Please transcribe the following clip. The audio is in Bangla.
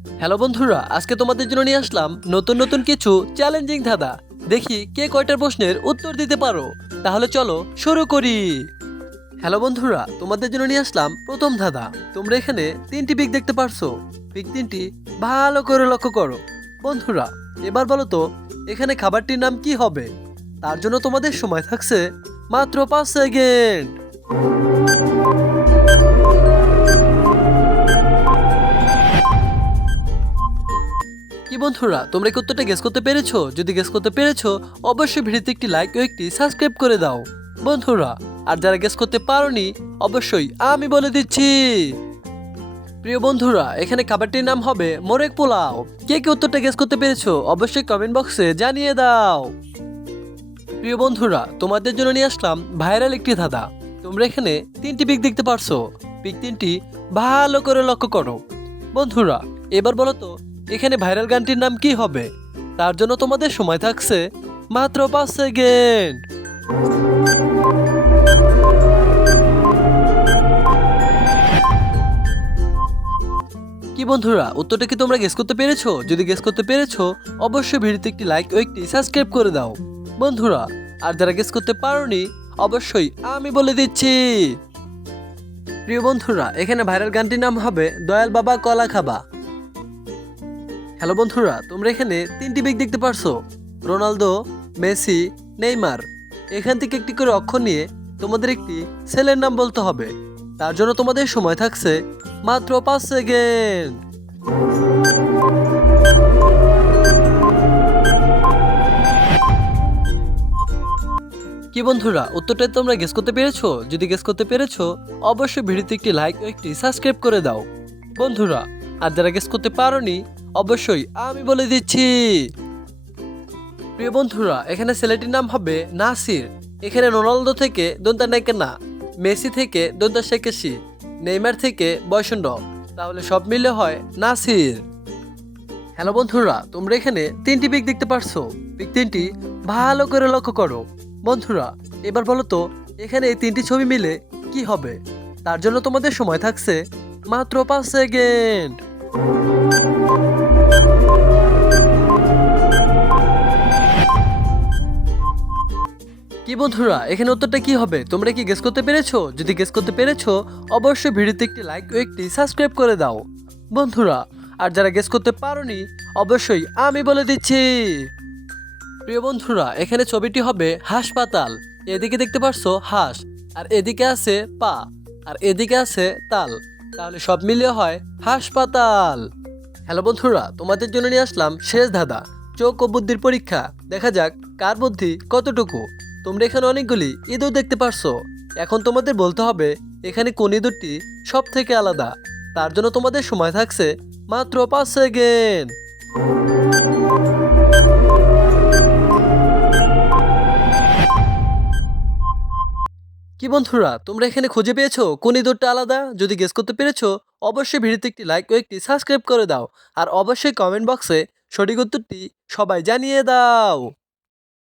হ্যালো বন্ধুরা, আজকে তোমাদের জন্য নিয়ে আসলাম নতুন নতুন কিছু চ্যালেঞ্জিং ধাঁধা। দেখি কে কয়টার প্রশ্নের উত্তর দিতে পারো। তাহলে চলো শুরু করি। হ্যালো বন্ধুরা, তোমাদের জন্য নিয়ে আসলাম প্রথম ধাঁধা। তোমরা এখানে তিনটি পিক দেখতে পারছো। পিক তিনটি ভালো করে লক্ষ্য করো। বন্ধুরা, এবার বলো তো এখানে খাবারটির নাম কি হবে। তার জন্য তোমাদের সময় থাকছে মাত্র 5 সেকেন্ড। কি বন্ধুরা, তোমরা কি উত্তরটা গেস করতে পেরেছো? যদি গেস করতে পেরেছো অবশ্যই ভিডিওতে একটি লাইক ও একটি সাবস্ক্রাইব করে দাও বন্ধুরা। আর যারা গেস করতে পারোনি অবশ্যই আমি বলে দিচ্ছি। প্রিয় বন্ধুরা, এখানে খাবারটির নাম হবে মোরগ পোলাও। কে কে উত্তরটা গেস করতে পেরেছো অবশ্যই কমেন্ট বক্সে জানিয়ে দাও। প্রিয় বন্ধুরা, তোমাদের জন্য নিয়ে আসলাম ভাইরাল একটি ধাঁধা। তোমরা এখানে তিনটি পিক দেখতে পারছো। পিক তিনটি ভালো করে লক্ষ্য করো। বন্ধুরা, এবার বলো তো এখানে ভাইরাল গানটির নাম কি হবে। তার জন্য তোমাদের সময় থাকছে মাত্র 5 সেকেন্ড। কি বন্ধুরা, উত্তরটা কি তোমরা গেস করতে পেরেছো? যদি গেস করতে পেরেছো অবশ্যই ভিডিওতে একটি লাইক ও একটি সাবস্ক্রাইব করে দাও বন্ধুরা। আর যারা গেস করতে পারোনি অবশ্যই আমি বলে দিচ্ছি। প্রিয় বন্ধুরা, এখানে ভাইরাল গানটির নাম হবে দয়াল বাবা কলা খাবা। হ্যালো বন্ধুরা, তোমরা এখানে তিনটি পিক দেখতে পারছো। Ronaldo, Messi, Neymar. এখান থেকে একটি করে অক্ষর নিয়ে তোমাদের একটি ছেলের নাম বলতে হবে। তার জন্য তোমাদের সময় থাকছে মাত্র 5 সেকেন্ড। কি বন্ধুরা, উত্তরটা তোমরা গেস করতে পেরেছো? যদি গেস করতে পেরেছো অবশ্যই ভিডিওতে একটি লাইক ও একটি সাবস্ক্রাইব করে দাও বন্ধুরা। আর যারা গেস করতে পারোনি অবশ্যই আমি বলে দিচ্ছি। প্রিয় বন্ধুরা, এখানে ছেলেটির নাম হবে নাসির। এখানে রোনালদো থেকে দন্তা নায়িকা না, মেসি থেকে দন্তা শেকেশি, নেইমার থেকে বয়সন্ড। তাহলে সব মিলে হয় নাসির। হ্যালো বন্ধুরা, তোমরা এখানে তিনটি পিক দেখতে পারছো। পিক তিনটি ভালো করে লক্ষ্য করো বন্ধুরা। এবার বলো তো এখানে এই তিনটি ছবি মিলে কি হবে। তার জন্য তোমাদের সময় থাকছে মাত্র 5 সেকেন্ড। কি বন্ধুরা, এখানে উত্তরটা কি হবে তোমরা কি গেস করতে পেরেছো? যদি গেস করতে পেরেছো অবশ্যই ভিডিওতে একটি লাইক ও একটি সাবস্ক্রাইব করে দাও বন্ধুরা। আর যারা গেস করতে পারোনি অবশ্যই আমি বলে দিচ্ছি। প্রিয় বন্ধুরা, এখানে ছবিটি হবে হাসপাতাল। এদিকে দেখতে পারছো হাঁস, আর এদিকে আছে পা, আর এদিকে আছে তাল। তাহলে সব মিলিয়ে হয় হাসপাতাল। হ্যালো বন্ধুরা, তোমাদের জন্য নিয়ে আসলাম শেষ ধাঁধা, চোখ ও বুদ্ধির পরীক্ষা। দেখা যাক কার বুদ্ধি কতটুকু। তোমরা এখানে অনেকগুলি ইঁদুর দেখতে পারছো। এখন তোমাদের বলতে হবে এখানে কোন ইঁদুরটি সব থেকে আলাদা। তার জন্য তোমাদের সময় থাকছে মাত্র 5 সেকেন্ড। কি বন্ধুরা, তোমরা এখানে খুঁজে পেয়েছো কোন ইঁদুরটা আলাদা? যদি গেস করতে পেরেছো অবশ্যই ভিডিওতে একটি লাইক ও একটি সাবস্ক্রাইব করে দাও। আর অবশ্যই কমেন্ট বক্সে সঠিক উত্তরটি সবাই জানিয়ে দাও।